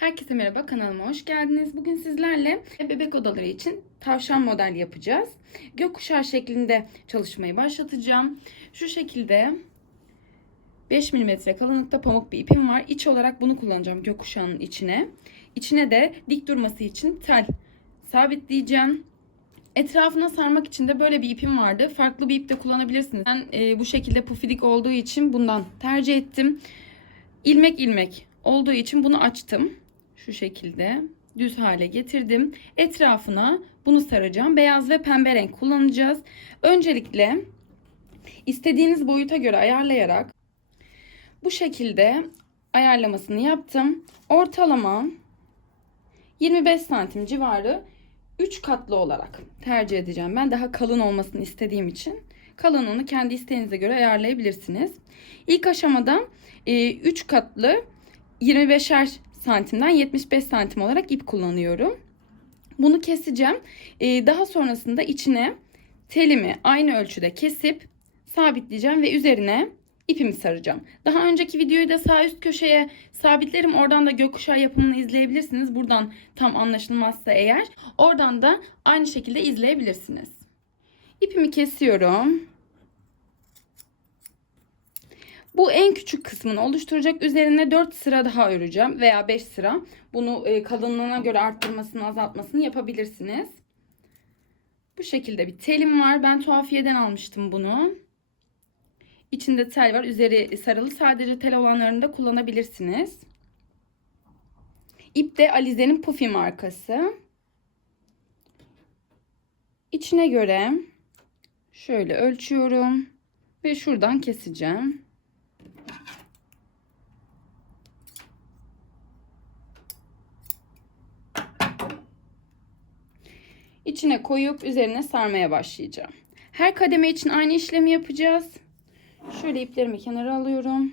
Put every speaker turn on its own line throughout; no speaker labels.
Herkese merhaba kanalıma hoş geldiniz. Bugün sizlerle bebek odaları için tavşan model yapacağız. Gökkuşağı şeklinde çalışmayı başlatacağım. Şu şekilde 5 mm kalınlıkta pamuk bir ipim var. İç olarak bunu kullanacağım gökkuşağının içine. İçine de dik durması için tel sabitleyeceğim. Etrafına sarmak için de böyle bir ipim vardı. Farklı bir ip de kullanabilirsiniz. Ben e, bu şekilde pufidik olduğu için bundan tercih ettim. İlmek ilmek olduğu için bunu açtım. Şu şekilde düz hale getirdim. Etrafına bunu saracağım. Beyaz ve pembe renk kullanacağız. Öncelikle istediğiniz boyuta göre ayarlayarak bu şekilde ayarlamasını yaptım. Ortalama 25 santim civarı 3 katlı olarak tercih edeceğim. Ben daha kalın olmasını istediğim için kalınlığını kendi isteğinize göre ayarlayabilirsiniz. İlk aşamada 3 katlı 25'er santimden 75 santim olarak ip kullanıyorum. Bunu keseceğim. Ee, daha sonrasında içine telimi aynı ölçüde kesip sabitleyeceğim ve üzerine ipimi saracağım. Daha önceki videoyu da sağ üst köşeye sabitlerim. Oradan da gökkuşağı yapımını izleyebilirsiniz. Buradan tam anlaşılmazsa eğer. Oradan da aynı şekilde izleyebilirsiniz. İpimi kesiyorum. Bu en küçük kısmını oluşturacak. Üzerine 4 sıra daha öreceğim veya 5 sıra. Bunu e, kalınlığına göre arttırmasını azaltmasını yapabilirsiniz. Bu şekilde bir telim var. Ben tuhafiyeden almıştım bunu. İçinde tel var. Üzeri sarılı. Sadece tel olanlarını da kullanabilirsiniz. İp de Alize'nin Puffy markası. İçine göre şöyle ölçüyorum ve şuradan keseceğim. İçine koyup üzerine sarmaya başlayacağım. Her kademe için aynı işlemi yapacağız. Şöyle iplerimi kenara alıyorum.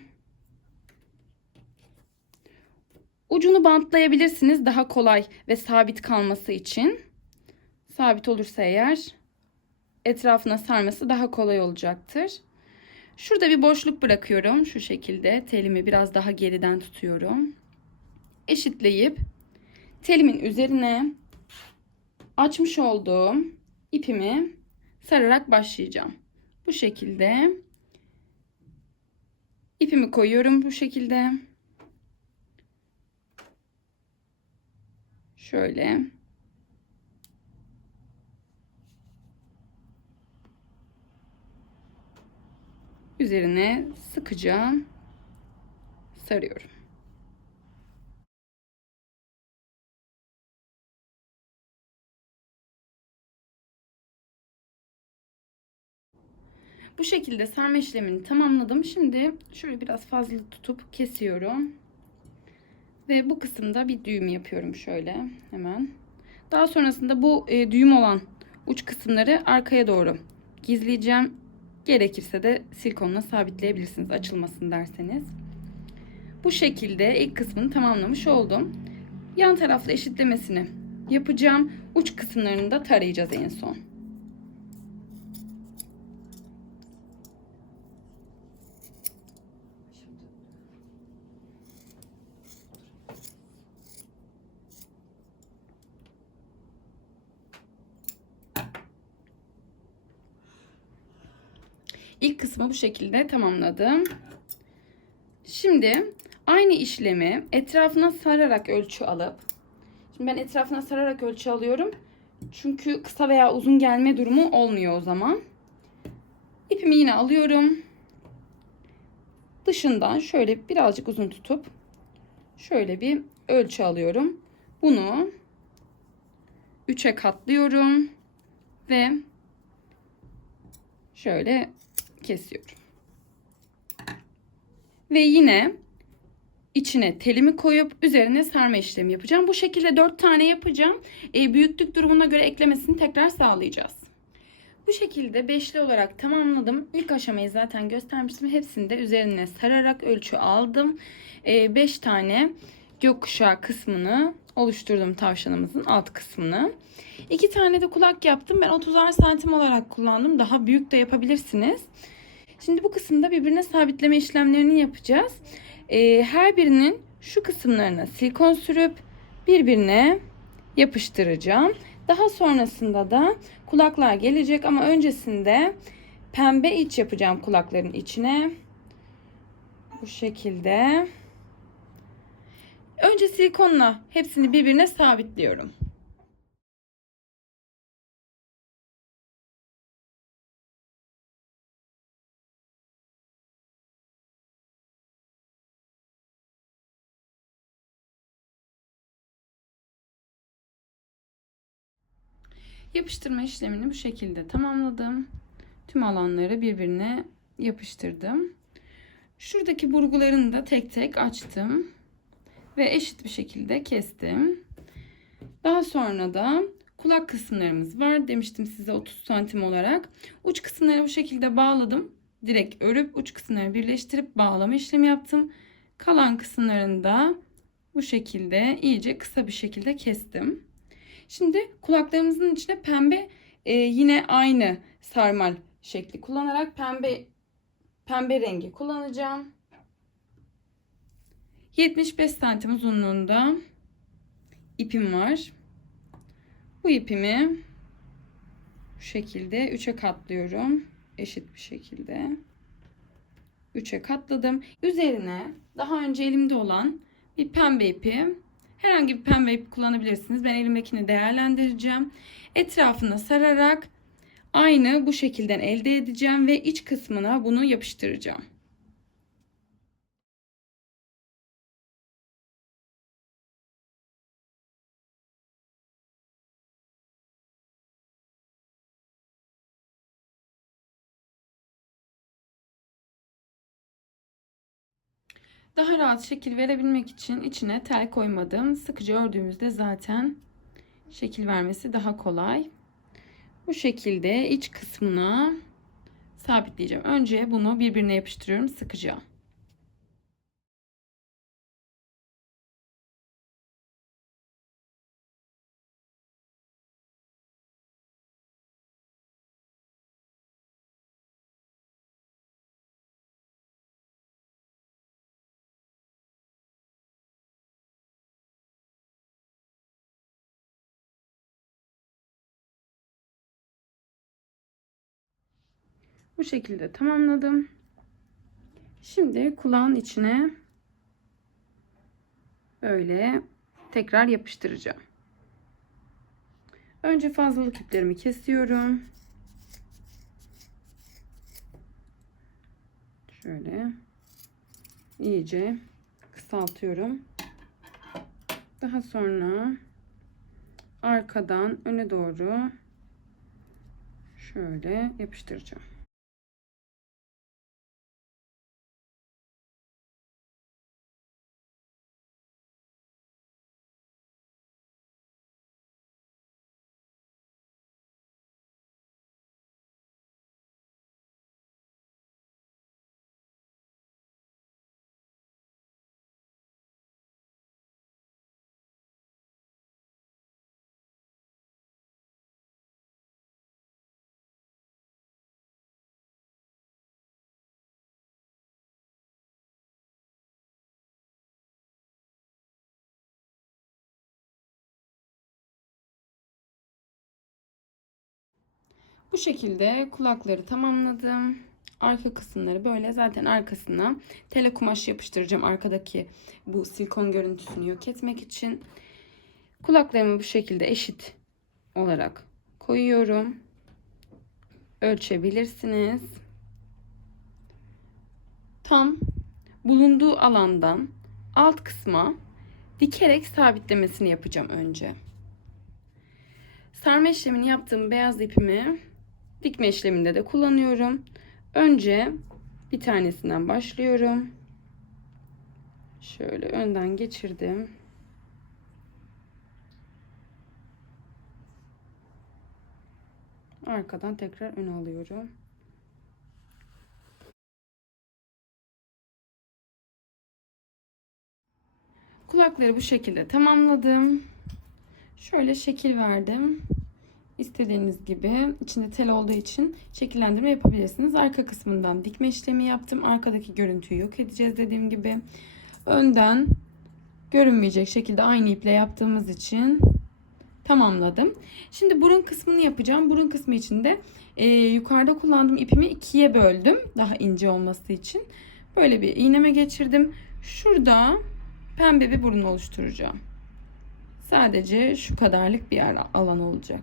Ucunu bantlayabilirsiniz daha kolay ve sabit kalması için. Sabit olursa eğer etrafına sarması daha kolay olacaktır. Şurada bir boşluk bırakıyorum. Şu şekilde telimi biraz daha geriden tutuyorum. Eşitleyip telimin üzerine açmış olduğum ipimi sararak başlayacağım. Bu şekilde ipimi koyuyorum bu şekilde. Şöyle. Üzerine sıkıca sarıyorum. Bu şekilde sarma işlemini tamamladım. Şimdi şöyle biraz fazla tutup kesiyorum. Ve bu kısımda bir düğüm yapıyorum şöyle hemen. Daha sonrasında bu e, düğüm olan uç kısımları arkaya doğru gizleyeceğim. Gerekirse de silikonla sabitleyebilirsiniz açılmasın derseniz. Bu şekilde ilk kısmını tamamlamış oldum. Yan tarafta eşitlemesini yapacağım. Uç kısımlarını da tarayacağız en son. İlk kısmı bu şekilde tamamladım. Şimdi aynı işlemi etrafına sararak ölçü alıp Şimdi ben etrafına sararak ölçü alıyorum. Çünkü kısa veya uzun gelme durumu olmuyor o zaman. İpimi yine alıyorum. Dışından şöyle birazcık uzun tutup şöyle bir ölçü alıyorum. Bunu 3'e katlıyorum ve şöyle kesiyorum. Ve yine içine telimi koyup üzerine sarma işlemi yapacağım. Bu şekilde 4 tane yapacağım. E, büyüklük durumuna göre eklemesini tekrar sağlayacağız. Bu şekilde beşli olarak tamamladım. İlk aşamayı zaten göstermiştim. Hepsini de üzerine sararak ölçü aldım. 5 e, tane gökkuşağı kısmını oluşturdum tavşanımızın alt kısmını. İki tane de kulak yaptım. Ben 30'ar santim olarak kullandım. Daha büyük de yapabilirsiniz. Şimdi bu kısımda birbirine sabitleme işlemlerini yapacağız. Ee, her birinin şu kısımlarına silikon sürüp birbirine yapıştıracağım. Daha sonrasında da kulaklar gelecek ama öncesinde pembe iç yapacağım kulakların içine. Bu şekilde. Önce silikonla hepsini birbirine sabitliyorum. Yapıştırma işlemini bu şekilde tamamladım. Tüm alanları birbirine yapıştırdım. Şuradaki burgularını da tek tek açtım ve eşit bir şekilde kestim. Daha sonra da kulak kısımlarımız var. Demiştim size 30 santim olarak. Uç kısımları bu şekilde bağladım. Direkt örüp uç kısımları birleştirip bağlama işlemi yaptım. Kalan kısımlarını da bu şekilde iyice kısa bir şekilde kestim. Şimdi kulaklarımızın içine pembe e, yine aynı sarmal şekli kullanarak pembe pembe rengi kullanacağım. 75 santim uzunluğunda ipim var. Bu ipimi bu şekilde 3'e katlıyorum. Eşit bir şekilde. 3'e katladım. Üzerine daha önce elimde olan bir pembe ipi herhangi bir pembe ip kullanabilirsiniz. Ben elimdekini değerlendireceğim. Etrafına sararak aynı bu şekilden elde edeceğim ve iç kısmına bunu yapıştıracağım. Daha rahat şekil verebilmek için içine tel koymadım. Sıkıcı ördüğümüzde zaten şekil vermesi daha kolay. Bu şekilde iç kısmına sabitleyeceğim. Önce bunu birbirine yapıştırıyorum sıkıca. Bu şekilde tamamladım. Şimdi kulağın içine böyle tekrar yapıştıracağım. Önce fazlalık iplerimi kesiyorum. Şöyle iyice kısaltıyorum. Daha sonra arkadan öne doğru şöyle yapıştıracağım. Bu şekilde kulakları tamamladım. Arka kısımları böyle zaten arkasına tele kumaş yapıştıracağım arkadaki bu silikon görüntüsünü yok etmek için. Kulaklarımı bu şekilde eşit olarak koyuyorum. Ölçebilirsiniz. Tam bulunduğu alandan alt kısma dikerek sabitlemesini yapacağım önce. Sarma işlemini yaptığım beyaz ipimi dikme işleminde de kullanıyorum. Önce bir tanesinden başlıyorum. Şöyle önden geçirdim. Arkadan tekrar ön alıyorum. Kulakları bu şekilde tamamladım. Şöyle şekil verdim. İstediğiniz gibi içinde tel olduğu için şekillendirme yapabilirsiniz. Arka kısmından dikme işlemi yaptım. Arkadaki görüntüyü yok edeceğiz dediğim gibi. Önden görünmeyecek şekilde aynı iple yaptığımız için tamamladım. Şimdi burun kısmını yapacağım. Burun kısmı için de e, yukarıda kullandığım ipimi ikiye böldüm. Daha ince olması için. Böyle bir iğneme geçirdim. Şurada pembe bir burun oluşturacağım. Sadece şu kadarlık bir alan olacak.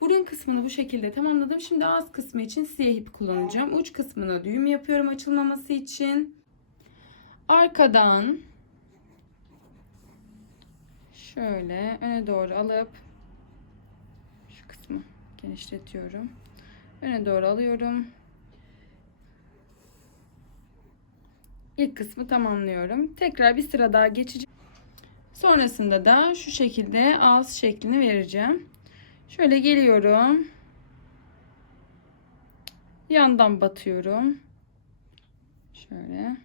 Burun kısmını bu şekilde tamamladım. Şimdi ağız kısmı için siyah ip kullanacağım. Uç kısmına düğüm yapıyorum açılmaması için. Arkadan şöyle öne doğru alıp şu kısmı genişletiyorum. Öne doğru alıyorum. İlk kısmı tamamlıyorum. Tekrar bir sıra daha geçeceğim. Sonrasında da şu şekilde ağız şeklini vereceğim. Şöyle geliyorum. Yandan batıyorum. Şöyle.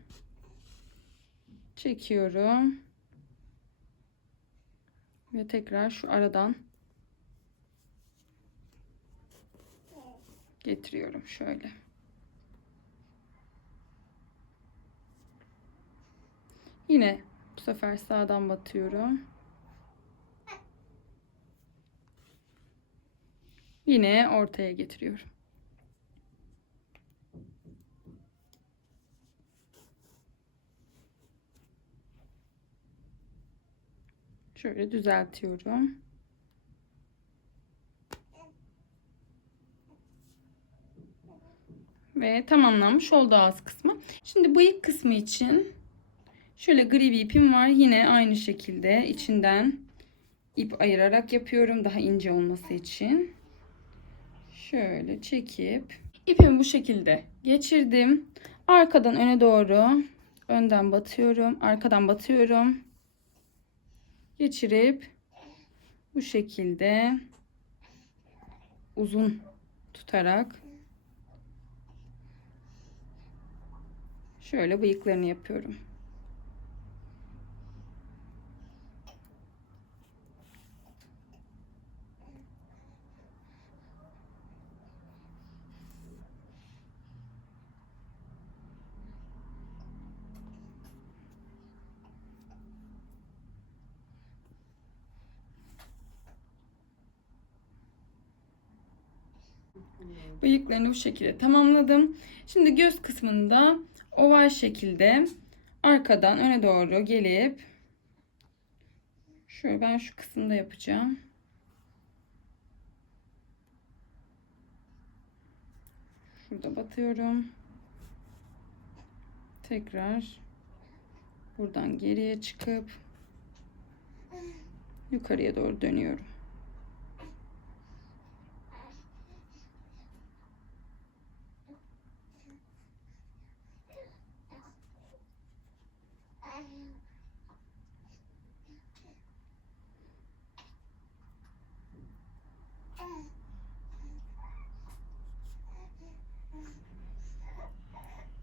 Çekiyorum. Ve tekrar şu aradan getiriyorum şöyle. Yine bu sefer sağdan batıyorum. Yine ortaya getiriyorum. Şöyle düzeltiyorum. Ve tamamlanmış oldu ağız kısmı. Şimdi bıyık kısmı için şöyle gri bir ipim var. Yine aynı şekilde içinden ip ayırarak yapıyorum daha ince olması için. Şöyle çekip ipimi bu şekilde geçirdim. Arkadan öne doğru önden batıyorum. Arkadan batıyorum. Geçirip bu şekilde uzun tutarak şöyle bıyıklarını yapıyorum. Bıyıklarını bu şekilde tamamladım. Şimdi göz kısmında oval şekilde arkadan öne doğru gelip şöyle ben şu kısımda yapacağım. Şurada batıyorum. Tekrar buradan geriye çıkıp yukarıya doğru dönüyorum.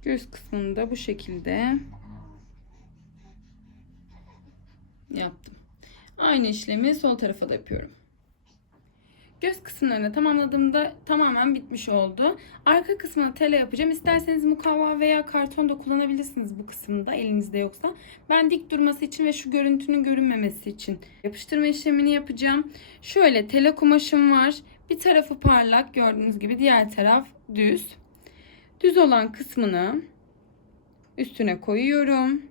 Göz kısmını da bu şekilde yaptım. Aynı işlemi sol tarafa da yapıyorum. Göz kısımlarını tamamladığımda tamamen bitmiş oldu. Arka kısmına tele yapacağım. İsterseniz mukavva veya karton da kullanabilirsiniz bu kısımda elinizde yoksa. Ben dik durması için ve şu görüntünün görünmemesi için yapıştırma işlemini yapacağım. Şöyle tele kumaşım var. Bir tarafı parlak gördüğünüz gibi diğer taraf düz. Düz olan kısmını üstüne koyuyorum.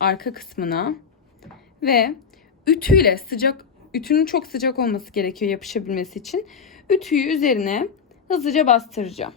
Arka kısmına ve ütüyle sıcak ütünün çok sıcak olması gerekiyor yapışabilmesi için. Ütüyü üzerine hızlıca bastıracağım.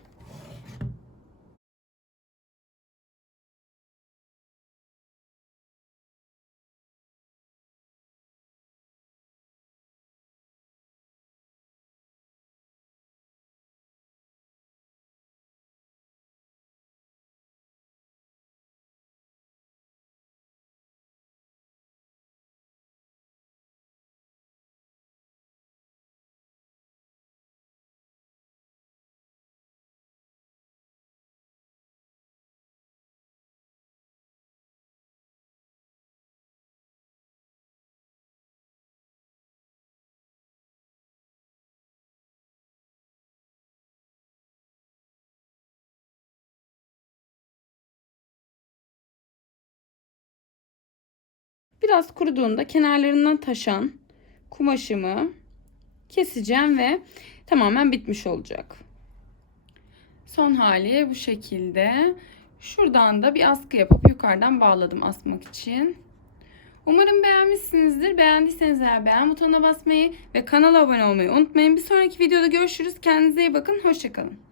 Biraz kuruduğunda kenarlarından taşan kumaşımı keseceğim ve tamamen bitmiş olacak. Son hali bu şekilde. Şuradan da bir askı yapıp yukarıdan bağladım asmak için. Umarım beğenmişsinizdir. Beğendiyseniz eğer beğen butonuna basmayı ve kanala abone olmayı unutmayın. Bir sonraki videoda görüşürüz. Kendinize iyi bakın. Hoşçakalın.